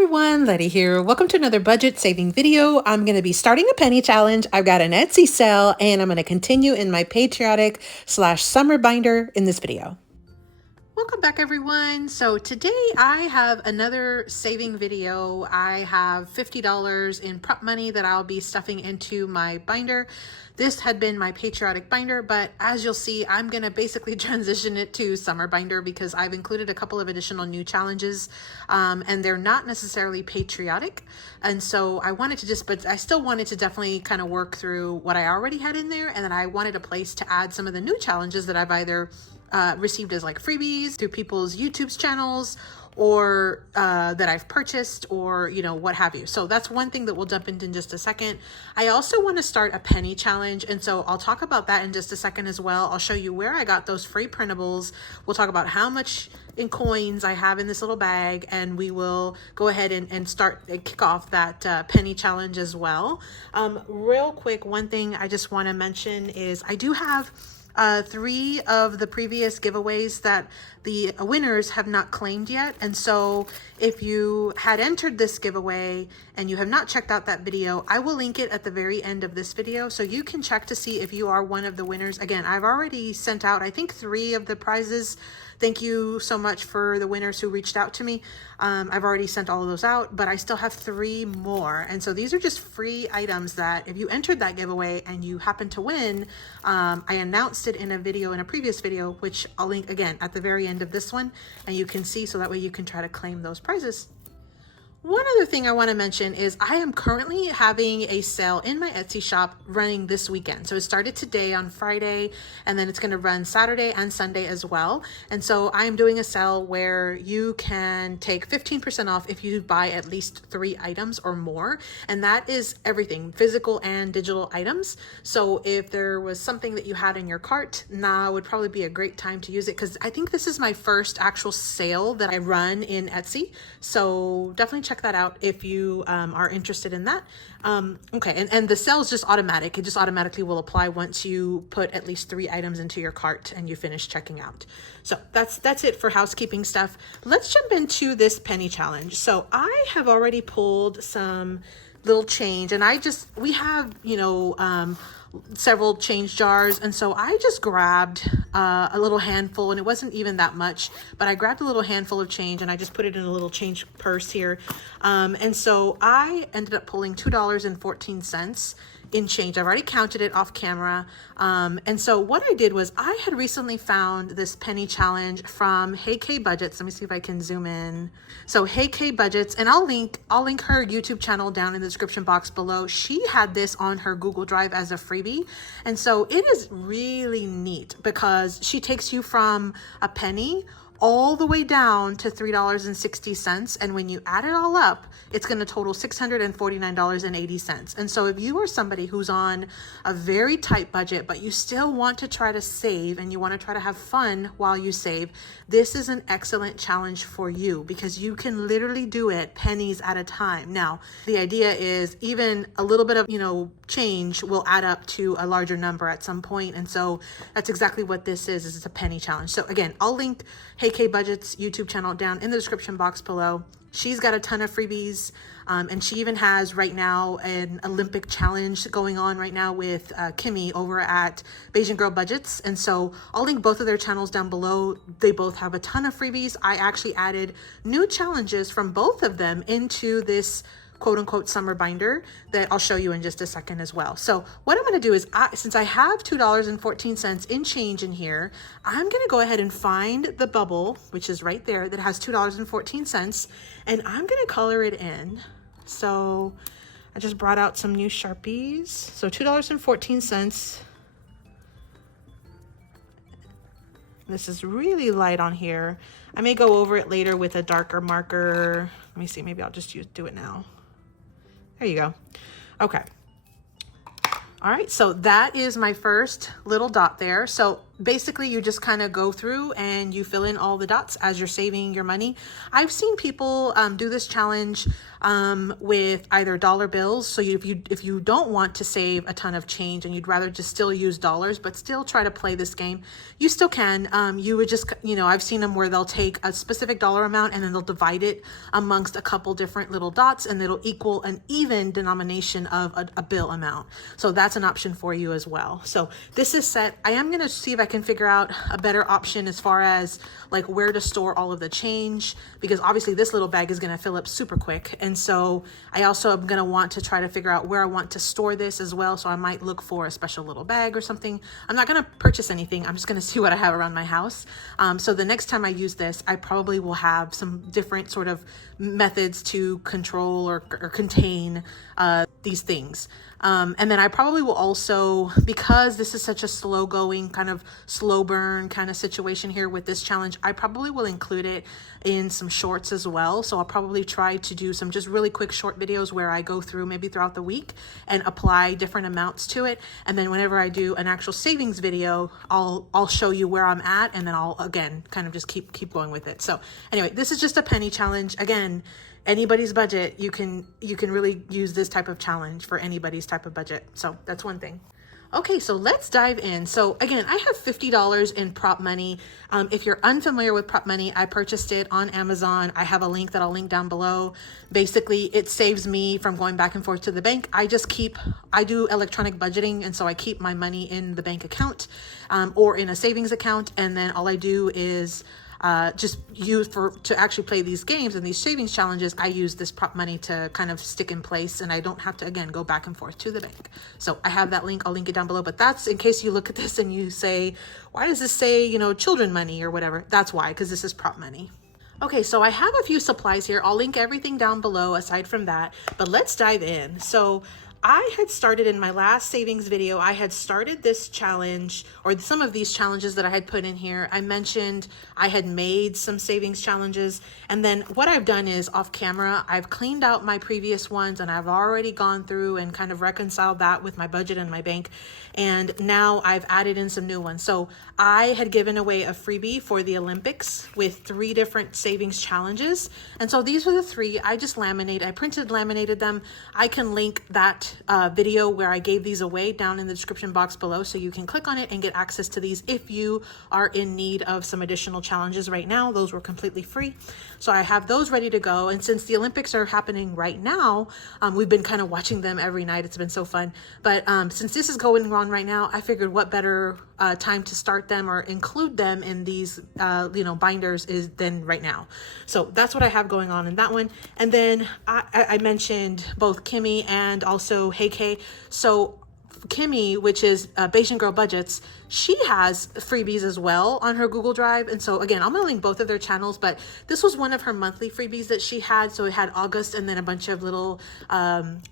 everyone, Letty here. Welcome to another budget saving video. I'm going to be starting a penny challenge. I've got an Etsy sale and I'm going to continue in my patriotic / summer binder in this video. Welcome back everyone. So today I have another saving video. I have $50 in prep money that I'll be stuffing into my binder. This had been my patriotic binder, but as you'll see, I'm going to basically transition it to summer binder because I've included a couple of additional new challenges and they're not necessarily patriotic. And so I wanted to but I still wanted to definitely kind of work through what I already had in there. And then I wanted a place to add some of the new challenges that I've either received as like freebies through people's YouTube's channels or that I've purchased or, you know, what have you. So that's one thing that we'll jump into in just a second. I also want to start a penny challenge. And so I'll talk about that in just a second as well. I'll show you where I got those free printables. We'll talk about how much in coins I have in this little bag, and we will go ahead and start kick off that penny challenge as well. Real quick, one thing I just want to mention is I do have 3 of the previous giveaways that the winners have not claimed yet. And so if you had entered this giveaway and you have not checked out that video, I will link it at the very end of this video so you can check to see if you are one of the winners. Again, I've already sent out, I think, 3 of the prizes. Thank you so much for the winners who reached out to me. I've already sent all of those out, but I still have 3 more. And so these are just free items that if you entered that giveaway and you happen to win, I announced it in a video, in a previous video, which I'll link again at the very end of this one, and you can see, so that way you can try to claim those prizes. One other thing I want to mention is I am currently having a sale in my Etsy shop running this weekend. So it started today on Friday, and then it's going to run Saturday and Sunday as well. And so I'm doing a sale where you can take 15% off if you buy at least 3 items or more. And that is everything, physical and digital items. So if there was something that you had in your cart, now would probably be a great time to use it, because I think this is my first actual sale that I run in Etsy. So definitely check that out if you are interested in that. Okay, and the sale is just automatic. It just automatically will apply once you put at least 3 items into your cart and you finish checking out. So that's it for housekeeping stuff. Let's jump into this penny challenge. So I have already pulled some little change, and we have, you know, several change jars, and so I just grabbed a little handful, and it wasn't even that much, but I grabbed a little handful of change and I just put it in a little change purse here, and so I ended up pulling $2.14 in change. I've already counted it off camera, and so what I did was I had recently found this penny challenge from Hey K Budgets. Let me see if I can zoom in. So Hey K Budgets, and I'll link her YouTube channel down in the description box below. She had this on her Google Drive as a freebie, and so it is really neat because she takes you from a penny all the way down to $3.60. And when you add it all up, it's going to total $649.80. And so if you are somebody who's on a very tight budget, but you still want to try to save and you want to try to have fun while you save, this is an excellent challenge for you because you can literally do it pennies at a time. Now, the idea is even a little bit of, you know, change will add up to a larger number at some point. And so that's exactly what this is it's a penny challenge. So again, I'll link Hey K Budgets YouTube channel down in the description box below. She's got a ton of freebies, and she even has right now an Olympic challenge going on right now with Kimmy over at Glo Budgets. And so I'll link both of their channels down below. They both have a ton of freebies. I actually added new challenges from both of them into this quote unquote summer binder that I'll show you in just a second as well. So what I'm going to do is, since I have $2.14 in change in here, I'm going to go ahead and find the bubble, which is right there, that has $2.14, and I'm going to color it in. So I just brought out some new Sharpies. So $2.14. This is really light on here. I may go over it later with a darker marker. Let me see, maybe I'll just do it now. There you go. Okay. All right, so that is my first little dot there. So basically you just kind of go through and you fill in all the dots as you're saving your money. I've seen people do this challenge with either dollar bills. So if you don't want to save a ton of change and you'd rather just still use dollars, but still try to play this game, you still can. You would just, I've seen them where they'll take a specific dollar amount and then they'll divide it amongst a couple different little dots, and it'll equal an even denomination of a bill amount. So that's an option for you as well. So this is set. I am going to see if I can figure out a better option as far as like where to store all of the change, because obviously this little bag is going to fill up super quick. And so I also am going to want to try to figure out where I want to store this as well. So I might look for a special little bag or something. I'm not going to purchase anything. I'm just going to see what I have around my house. So the next time I use this, I probably will have some different sort of methods to control or contain these things. And then I probably will also, because this is such a slow going, kind of slow burn kind of situation here with this challenge, I probably will include it in some shorts as well. So I'll probably try to do some just really quick short videos where I go through maybe throughout the week and apply different amounts to it. And then whenever I do an actual savings video, I'll show you where I'm at, and then I'll again kind of just keep going with it. So anyway, this is just a penny challenge. Again, anybody's budget, you can really use this type of challenge for anybody's type of budget. So that's one thing. Okay, so let's dive in. So again, I have $50 in prop money. If you're unfamiliar with prop money, I purchased it on Amazon. I have a link that I'll link down below. Basically, it saves me from going back and forth to the bank. I do electronic budgeting, and so I keep my money in the bank account or in a savings account, and then all I do is just use to actually play these games and these savings challenges. I use this prop money to kind of stick in place, and I don't have to, again, go back and forth to the bank. So I have that link. I'll link it down below, but that's in case you look at this and you say, why does this say, children money or whatever? That's why, because this is prop money. Okay, so I have a few supplies here. I'll link everything down below aside from that, but let's dive in. So I had started in my last savings video, I had started this challenge, or some of these challenges that I had put in here. I mentioned I had made some savings challenges, and then what I've done is off camera, I've cleaned out my previous ones, and I've already gone through and kind of reconciled that with my budget and my bank. And now I've added in some new ones. So I had given away a freebie for the Olympics with 3 different savings challenges. And so these were the 3. I printed, laminated them. I can link that video where I gave these away down in the description box below, so you can click on it and get access to these if you are in need of some additional challenges right now. Those were completely free. So I have those ready to go. And since the Olympics are happening right now, we've been kind of watching them every night. It's been so fun. But since this is going on right now, I figured what better time to start them or include them in these binders is than right now. So that's what I have going on in that one. And then I mentioned both Kimmy and also Hey Kay. So Kimmy, which is Bajan Glo Budgets, she has freebies as well on her Google Drive. And so again, I'm gonna link both of their channels, but this was one of her monthly freebies that she had. So it had August and then a bunch of little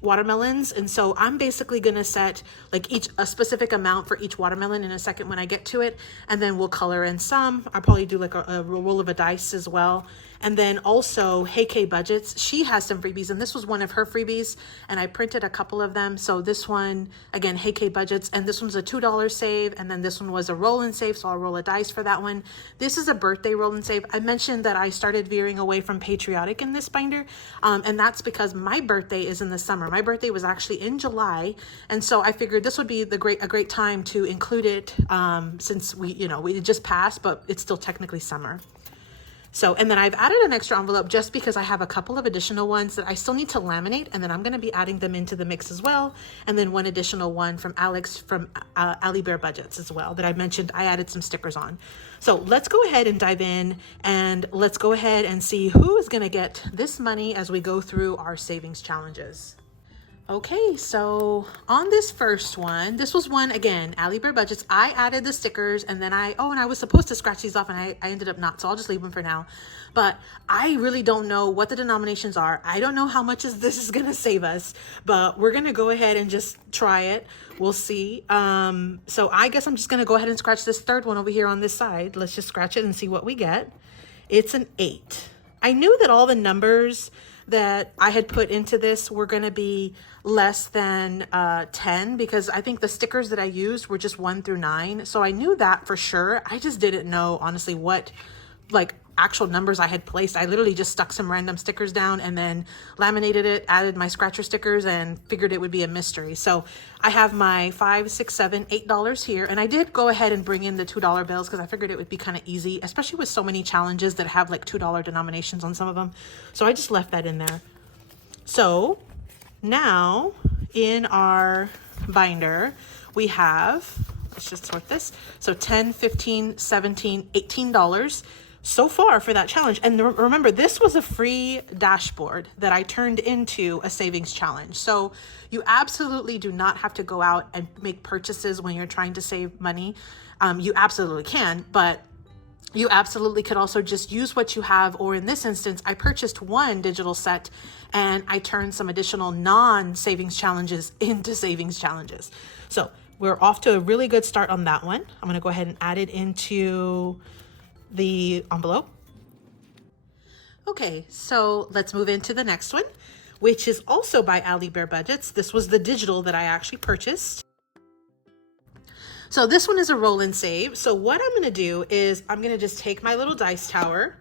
watermelons. And so I'm basically gonna set like a specific amount for each watermelon in a second when I get to it. And then we'll color in some. I'll probably do like a roll of a dice as well. And then also Hey Kay Budgets, she has some freebies, and this was one of her freebies, and I printed a couple of them. So this one, again, Hey Kay Budgets, and this one's a $2 save, and then this one was a roll and save, so I'll roll a dice for that one. This is a birthday roll and save. I mentioned that I started veering away from patriotic in this binder, and that's because my birthday is in the summer. My birthday was actually in July, and so I figured this would be a great time to include it, since we just passed, but it's still technically summer. So, and then I've added an extra envelope just because I have a couple of additional ones that I still need to laminate, and then I'm going to be adding them into the mix as well. And then one additional one from Alex from Alibear Budgets as well that I mentioned I added some stickers on. So let's go ahead and dive in, and let's go ahead and see who is going to get this money as we go through our savings challenges. Okay, so on this first one, this was one, again, Alibear Budgets. I added the stickers, and then and I was supposed to scratch these off, and I ended up not, so I'll just leave them for now. But I really don't know what the denominations are. I don't know how much this is going to save us, but we're going to go ahead and just try it. We'll see. So I guess I'm just going to go ahead and scratch this third one over here on this side. Let's just scratch it and see what we get. It's an 8. I knew that all the numbers that I had put into this were going to be less than 10, because I think the stickers that I used were just 1 through 9. So I knew that for sure. I just didn't know, honestly, what like actual numbers I had placed. I literally just stuck some random stickers down and then laminated it, added my scratcher stickers, and figured it would be a mystery. So I have my $5, $6, $7, $8 here, and I did go ahead and bring in the $2 bills because I figured it would be kind of easy, especially with so many challenges that have like $2 denominations on some of them. So I just left that in there. So now in our binder, we have, let's just sort this. So $10, $15, $17, $18 so far for that challenge. And remember, this was a free dashboard that I turned into a savings challenge. So you absolutely do not have to go out and make purchases when you're trying to save money. You absolutely can, but you absolutely could also just use what you have, or in this instance, I purchased one digital set and I turned some additional non-savings challenges into savings challenges. So we're off to a really good start on that one. I'm gonna go ahead and add it into the envelope. Okay, so let's move into the next one, which is also by Alibear Budgets. This was the digital that I actually purchased. So this one is a roll and save. So what I'm gonna do is I'm gonna just take my little dice tower,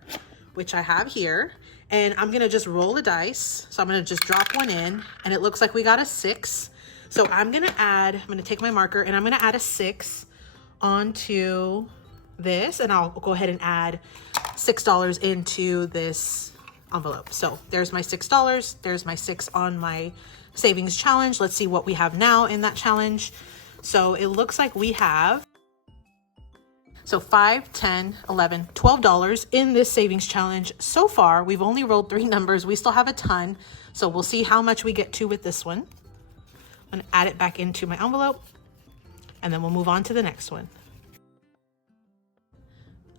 which I have here, and I'm gonna just roll a dice. So I'm gonna just drop one in, and it looks like we got a 6. So I'm gonna take my marker and I'm gonna add a 6 onto this, and I'll go ahead and add $6 into this envelope. So there's my $6, there's my 6 on my savings challenge. Let's see what we have now in that challenge. So it looks like we have, so $5, $10, $11, $12 in this savings challenge. So far, we've only rolled 3 numbers. We still have a ton. So we'll see how much we get to with this one. I'm gonna add it back into my envelope, and then we'll move on to the next one.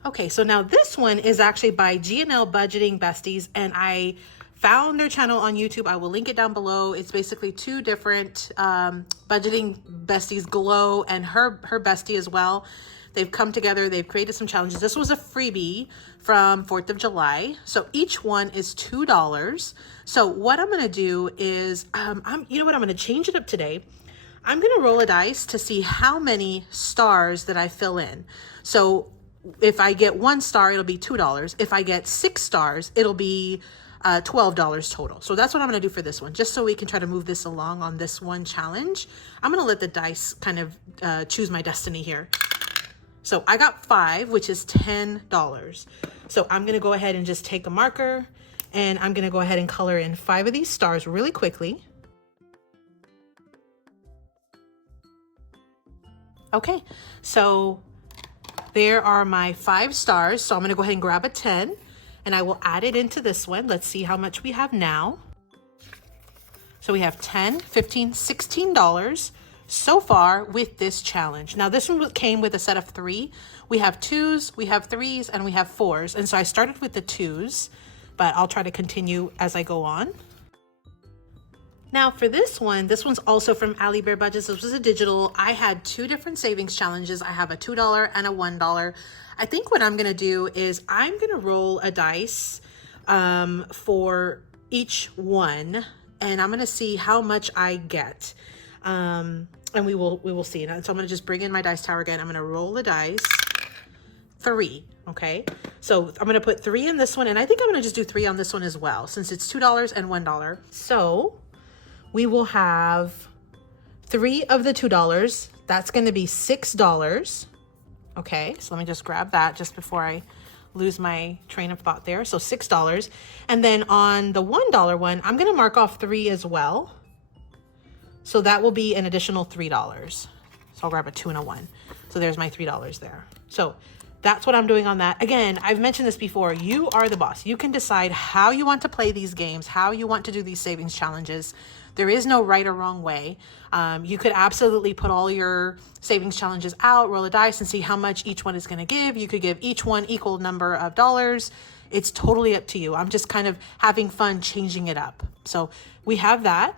Okay, so now this one is actually by G&L Budgeting Besties, and I found their channel on YouTube. I will link it down below. It's basically 2 different budgeting besties, Glo and her bestie as well. They've come together, they've created some challenges. This was a freebie from 4th of July. So each one is $2. So what I'm gonna do is, you know what, I'm gonna change it up today. I'm gonna roll a dice to see how many stars that I fill in. So if I get 1 star, it'll be $2. If I get 6 stars, it'll be $12 total. So that's what I'm gonna do for this one, just so we can try to move this along on this one challenge. I'm gonna let the dice kind of choose my destiny here. So I got 5, which is $10. So I'm gonna go ahead and just take a marker, and I'm gonna go ahead and color in 5 of these stars really quickly. Okay, so there are my 5 stars. So I'm gonna go ahead and grab a 10, and I will add it into this one. Let's see how much we have now. So we have $10, $15, $16 so far with this challenge. Now this one came with a set of 3. We have 2s, we have 3s, and we have 4s. And so I started with the 2s, but I'll try to continue as I go on. Now for this one's also from Alibear Budgets. This was a digital. I had 2 different savings challenges. I have a $2 and a $1. I think what I'm gonna do is I'm gonna roll a dice for each one, and I'm gonna see how much I get. And we will see. So I'm gonna just bring in my dice tower again. I'm gonna roll the dice. 3, okay? So I'm gonna put 3 in this one, and I think I'm gonna just do 3 on this one as well, since it's $2 and $1. So we will have 3 of the $2. That's gonna be $6. Okay, so let me just grab that just before I lose my train of thought there. So $6. And then on the $1 one, I'm gonna mark off 3 as well. So that will be an additional $3. So I'll grab a 2 and a 1. So there's my $3 there. So that's what I'm doing on that. Again, I've mentioned this before, you are the boss. You can decide how you want to play these games, how you want to do these savings challenges. There is no right or wrong way. You could absolutely put all your savings challenges out, roll a dice, and see how much each one is gonna give. You could give each one equal number of dollars. It's totally up to you. I'm just kind of having fun changing it up. So we have that.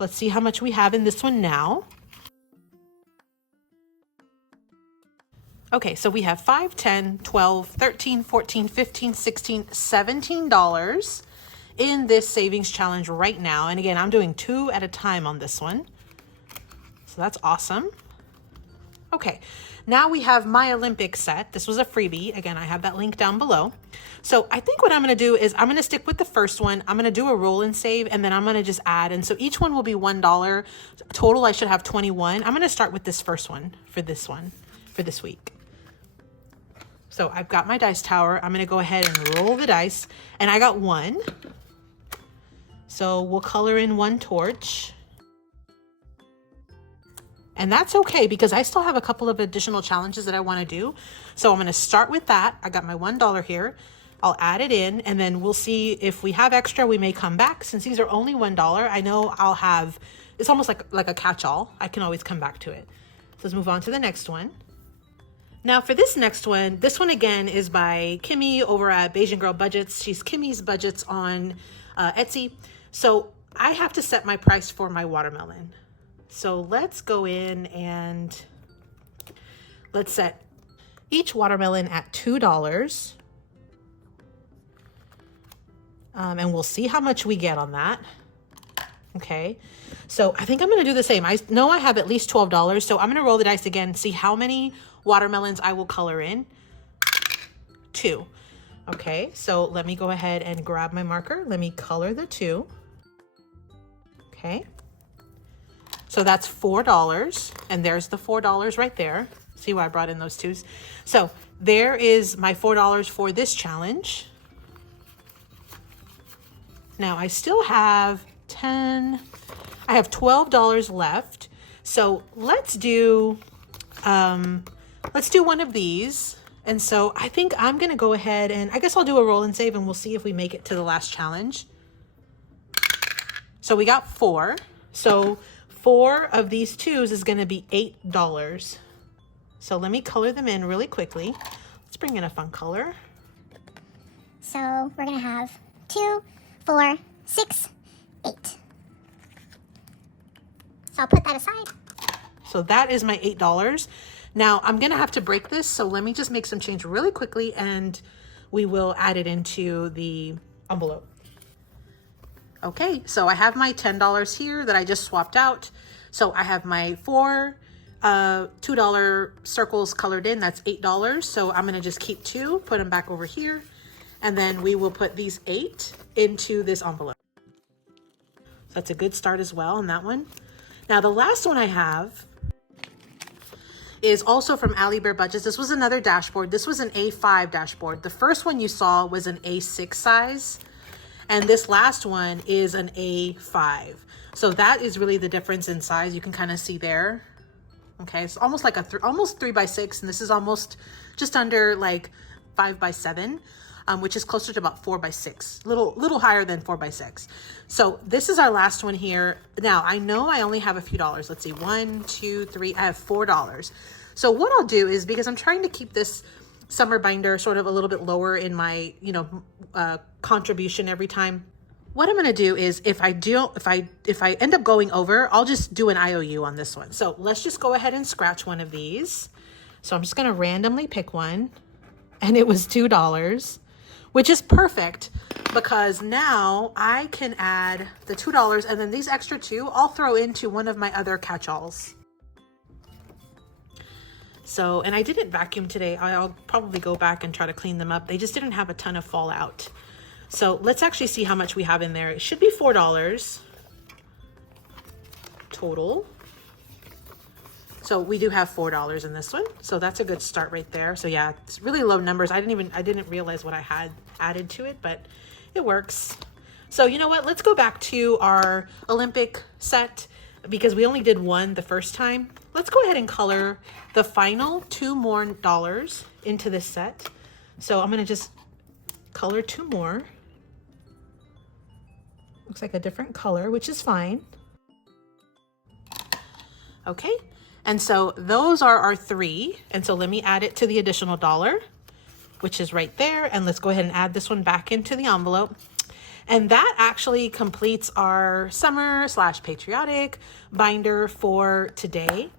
Let's see how much we have in this one now. Okay, so we have 5, 10, 12, 13, 14, 15, 16, $17 in this savings challenge right now. And again, I'm doing 2 at a time on this one. So that's awesome. Okay, now we have my Olympic set. This was a freebie. Again, I have that link down below. So I think what I'm gonna do is I'm gonna stick with the first one. I'm gonna do a roll and save, and then I'm gonna just add. And so each one will be $1. Total, I should have 21. I'm gonna start with this first one for this week. So I've got my dice tower. I'm gonna go ahead and roll the dice, and I got 1. So we'll color in 1 torch. And that's okay because I still have a couple of additional challenges that I want to do. So I'm going to start with that. I got my $1 here. I'll add it in, and then we'll see if we have extra, we may come back. Since these are only $1, I know I'll have, it's almost like a catch-all. I can always come back to it. So let's move on to the next one. Now for this next one, this one again is by Kimmy over at Bajan Girl Budgets. She's Kimmy's Budgets on Etsy. So I have to set my price for my watermelon. So let's go in and let's set each watermelon at $2. And we'll see how much we get on that. Okay, so I think I'm gonna do the same. I know I have at least $12, so I'm gonna roll the dice again, see how many watermelons I will color in. 2. Okay, so let me go ahead and grab my marker. Let me color the 2. Okay. So that's $4, and there's the $4 right there. See why I brought in those 2s? So there is my $4 for this challenge. Now I still have I have $12 left. So let's do one of these. And so I think I'm gonna go ahead and I guess I'll do a roll and save, and we'll see if we make it to the last challenge. So we got 4. So 4 of these 2s is going to be $8. So let me color them in really quickly. Let's bring in a fun color. So we're going to have 2, 4, 6, 8. So I'll put that aside. So that is my $8. Now I'm going to have to break this. So let me just make some change really quickly, and we will add it into the envelope. Okay, so I have my $10 here that I just swapped out. So I have my 4 $2 circles colored in. That's $8. So I'm gonna just keep 2, put them back over here, and then we will put these 8 into this envelope. So that's a good start as well on that one. Now the last one I have is also from Alibear Budgets. This was another dashboard. This was an A5 dashboard. The first one you saw was an A6 size. And this last one is an A5. So that is really the difference in size. You can kind of see there. Okay, it's almost like almost 3 by 6, and this is almost just under like 5 by 7, which is closer to about 4 by 6, little higher than 4 by 6. So this is our last one here. Now I know I only have a few dollars. Let's see, 1, 2, 3. I have $4. So what I'll do is, because I'm trying to keep this summer binder sort of a little bit lower in my, contribution every time. What I'm going to do is if I end up going over, I'll just do an IOU on this one. So let's just go ahead and scratch one of these. So I'm just going to randomly pick one, and it was $2, which is perfect because now I can add the $2, and then these extra 2 I'll throw into one of my other catch-alls. So, and I didn't vacuum today. I'll probably go back and try to clean them up. They just didn't have a ton of fallout. So let's actually see how much we have in there. It should be $4 total. So we do have $4 in this one. So that's a good start right there. So yeah, it's really low numbers. I didn't realize what I had added to it, but it works. So you know what? Let's go back to our Olympic set because we only did one the first time. Let's go ahead and color the final 2 more dollars into this set. So I'm gonna just color 2 more. Looks like a different color, which is fine. Okay, and so those are our 3. And so let me add it to the additional $1, which is right there. And let's go ahead and add this one back into the envelope. And that actually completes our summer/patriotic binder for today.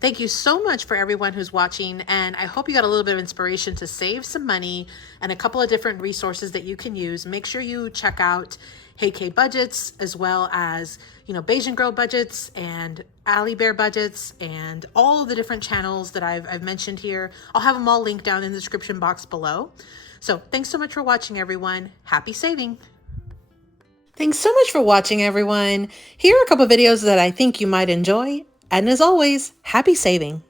Thank you so much for everyone who's watching, and I hope you got a little bit of inspiration to save some money and a couple of different resources that you can use. Make sure you check out Hey K Budgets, as well as, Bajan Glo Budgets and Alibear Budgets and all the different channels that I've mentioned here. I'll have them all linked down in the description box below. So thanks so much for watching, everyone. Happy saving. Thanks so much for watching, everyone. Here are a couple videos that I think you might enjoy. And as always, happy saving.